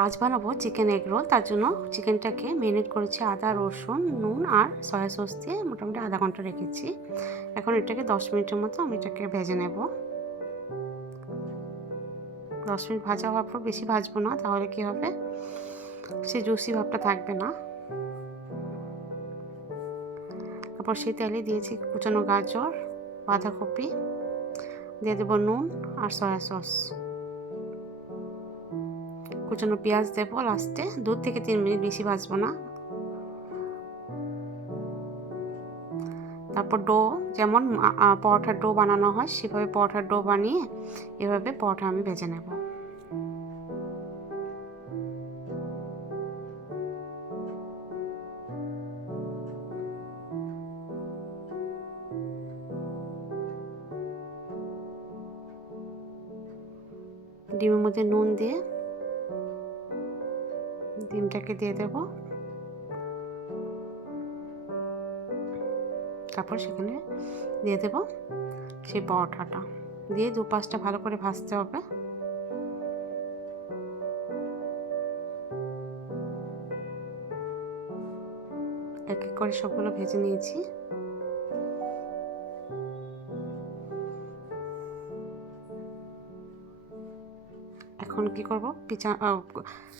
আজ বানাবো chicken egg roll. তার জন্য চিকেনটাকে ম্যারিনেট করেছি আদা, রসুন, নুন আর সয়া সস দিয়ে মোটামুটি আধা ঘন্টা রেখেছি। এখন এটাকে 10 মিনিটের মতো আমি এটাকে ভেজে নেব। 10 মিনিট ভাজা হওয়ার পর, বেশি ভাজবো না, তাহলে কী হবে, সে জুসি ভাবটা থাকবে না। তারপর সেই তেলে দিয়েছি কুচানো গাজর, বাঁধাকপি, দিয়ে দেবো নুন আর সয়া সস, কুচানো পেঁয়াজ দেবো লাস্টে। 2 থেকে 3 মিনিট, বেশি ভাজবো না। তারপর ডো, যেমন পরোটার ডো বানানো হয় সেভাবে পরোটার ডো বানিয়ে এভাবে পরোটা আমি ভেজে নেব। ডিমের মধ্যে নুন দিয়ে ডিমটাকে দিয়ে দেব। তারপর সেখানে দিয়ে দেব সেই পরোটাটা দিয়ে 2-5টা ভালো করে ভাজতে হবে। এক এক করে সবগুলো ভেজে নিয়েছি। এখন কি করব,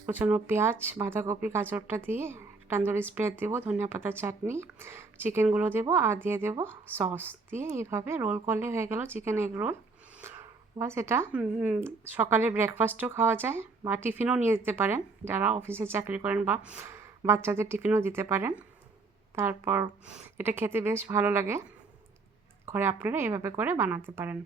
কুচানো পেঁয়াজ, বাঁধাকপি, গাজরটা দিয়ে তান্দুরি স্প্রে দেবো, ধনিয়া পাতার চাটনি, চিকেনগুলো দেবো আর দিয়ে দেবো সস দিয়ে এইভাবে রোল করলে হয়ে গেল চিকেন এগ রোল। বাস, এটা সকালে ব্রেকফাস্টও খাওয়া যায় বা টিফিনও নিয়ে যেতে পারেন, যারা অফিসে চাকরি করেন বা বাচ্চাদের টিফিনও দিতে পারেন। তারপর এটা খেতে বেশ ভালো লাগে। ঘরে আপনারা এভাবে করে বানাতে পারেন।